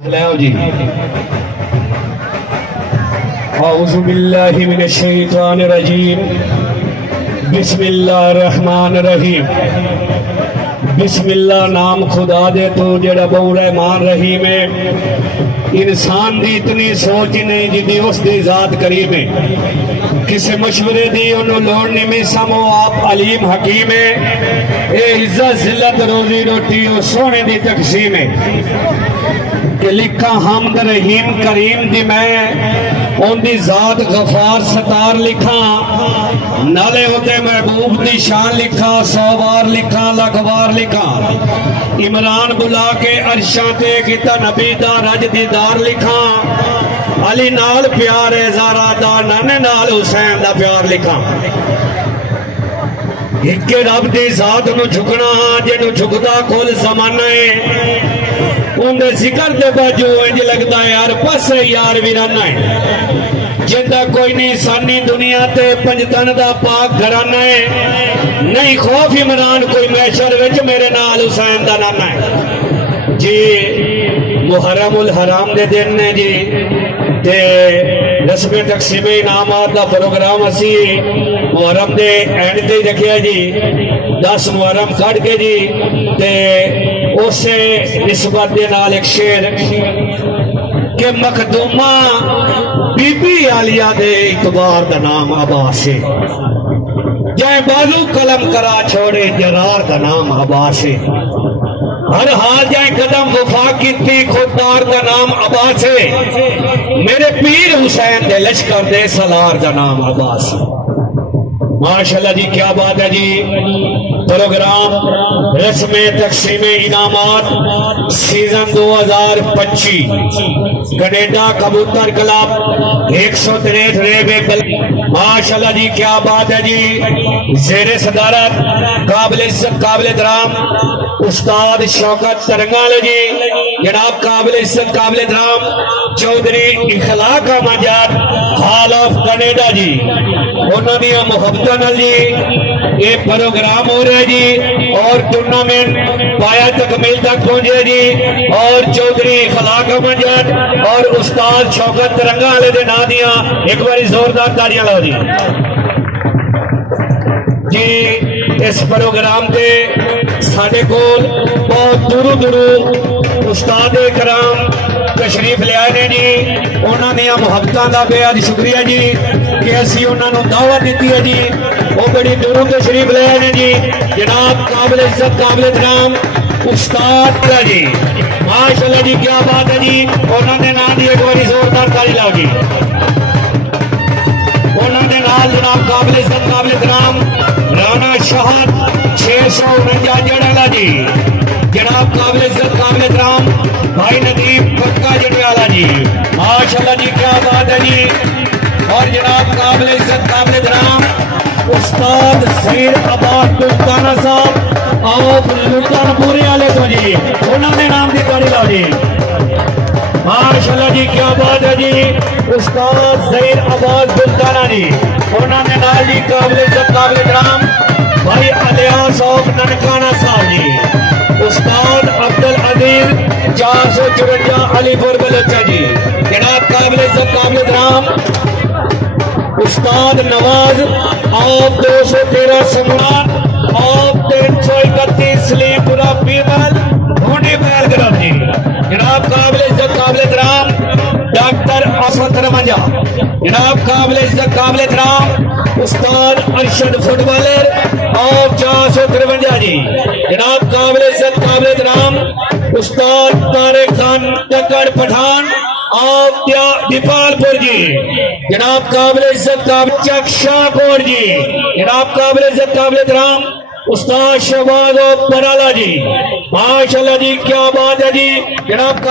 جی اعوذ باللہ من الشیطان الرجیم بسم اللہ الرحمن الرحیم بسم اللہ نام خدا دے تو جڑا بہو رحمان رحیم ہے انسان دی اتنی سوچ نہیں جدی اس دی ذات کریم ہے کسی مشورے دی انہوں لوڑ نہیں میں سمو آپ علیم حکیم ہے اے عزت ذلت روزی روٹی اور سونے دی تقسیم ہے کہ لکھا حمد رحیم کریم دی میں ان دی ذات غفار ستار لکھا نالے ہوتے محبوب دی شان لکھا 100 بار لکھا لاکھ بار لکھا عمران بلا کے عرشاں تے کتا نبی دا رج دیدار لکھا علی نال پیار زارا دا نانے نال حسین دا پیار لکھا ایک رب دی ذات نو جھکنا جنو جھکدا کل زمانہ ہے ان دے ذکر دے باجو انج لگتا ہے یار پس یار ویرانا ہے جندہ کوئی نہیں سانی دنیا تے پنجتن دا پاک گھرانا ہے نہیں خوف عمران کوئی محشر وچ میرے نال حسین دا نانا ہے جی محرم الحرام دے دن نے جی تے رسم تقسیم انعامات دا پروگرام اسی محرم دے اینڈ تے رکھیا جی 10 محرم کٹ کے جی تے اسے نسبت دے نال ایک شعر کہ مخدومہ بی بی عالیہ دے اعتبار دا نام عباس ہے جائے بازو قلم کرا چھوڑے جرار دا نام عباس ہے ہر حال جائے قدم وفا کی تھی خوددار دا نام عباس ہے میرے پیر حسین دے لشکر دے سالار دا نام عباس ہے ماشاءاللہ جی کیا بات ہے جی پروگرام رسم تقسیم انعامات سیزن 2025 کینیڈا کبوتر کلب 163 ریوے ماشاءاللہ جی کیا بات ہے جی زیر صدارت قابل عزت قابل احترام استاد شوکت ترنگال جی جناب قابل عزت قابل احترام چودھری اخلاق احمد ہال آف کینیڈا جی انہوں نے محبت جی یہ پروگرام ہو رہا ہے جی اور ٹورنامنٹ پایا تکمیل تک پہنچے جی اور چودھری اخلاق احمد اور استاد شوکت ترنگا والے دے نا دیا ایک باری زوردار تالیاں لاؤ جی جی اس پروگرام دے ساڈے کول بہت دوروں دوروں استاد کرام تشریف لے آئے نے جی انہوں نے محبتاں دا بے حد شکریہ جی کہ اسی انہوں نے دعوت دیتی ہے جی وہ بڑی دوروں تشریف لے آئے نے جی جناب قابل عزت قابل احترام استاد جی ماشاءاللہ جی کیا بات ہے جی انہوں نے نام دی ایک باری زوردار تالی لاؤ جی انہوں نے نام جناب قابل عزت قابل احترام رانا شہد 649 جڑالا جی جناب قابل عزت قابل احترام بھائی ندیم پکا جڑوالا جی ماشاءاللہ جی کیا بات ہے جی اور جناب قابل عزت قابل احترام استاد سیر عباد دستانہ صاحب آپ لٹن پوری والے تو جی انہوں نے نام دی تالی لاؤ جی ماشاءاللہ جی کیا بات ہے جی استاد سیر عباد دستانہ جی انہوں نے نام جی قابل عزت قابل احترام بھائی الیاس آف ننکانہ صاحب جی استاد عبدالعظیم 454 علی پور بلوچہ جی جناب قابل عزت قابل احترام استاد نواز آپ 213 سمران آپ 331 سلیم پورا پیمل ڈھونڈی محل گرم جی جناب قابل عزت قابل احترام ڈاکٹر اسد رمجا جناب قابل عزت قابل احترام استاد ارشد فٹ بالر آپ 453 جی جناب قابل عزت قابل احترام استاد طارق خان ٹکر پٹھان آپ دیپال پور جی جناب قابل عزت قابل چک شاہ پور جی جناب قابل عزت قابل احترام استاد شہباز پرالا جی ماشاءاللہ جی کیا بات ہے جی جناب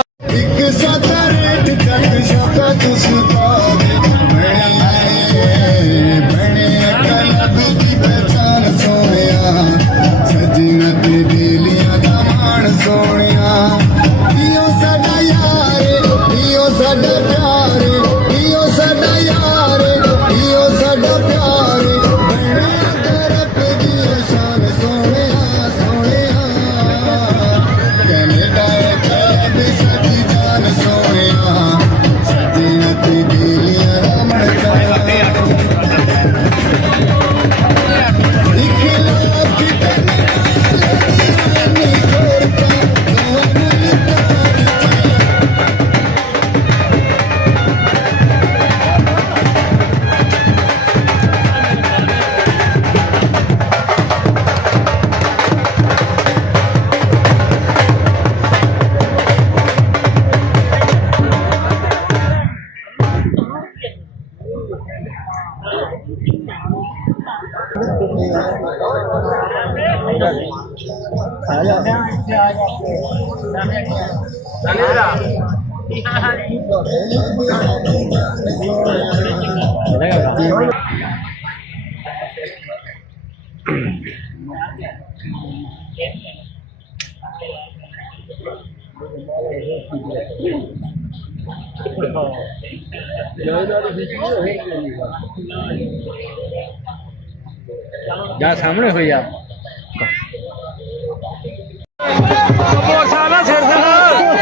ਜਾ ਸਾਹਮਣੇ ਹੋਈ ਆ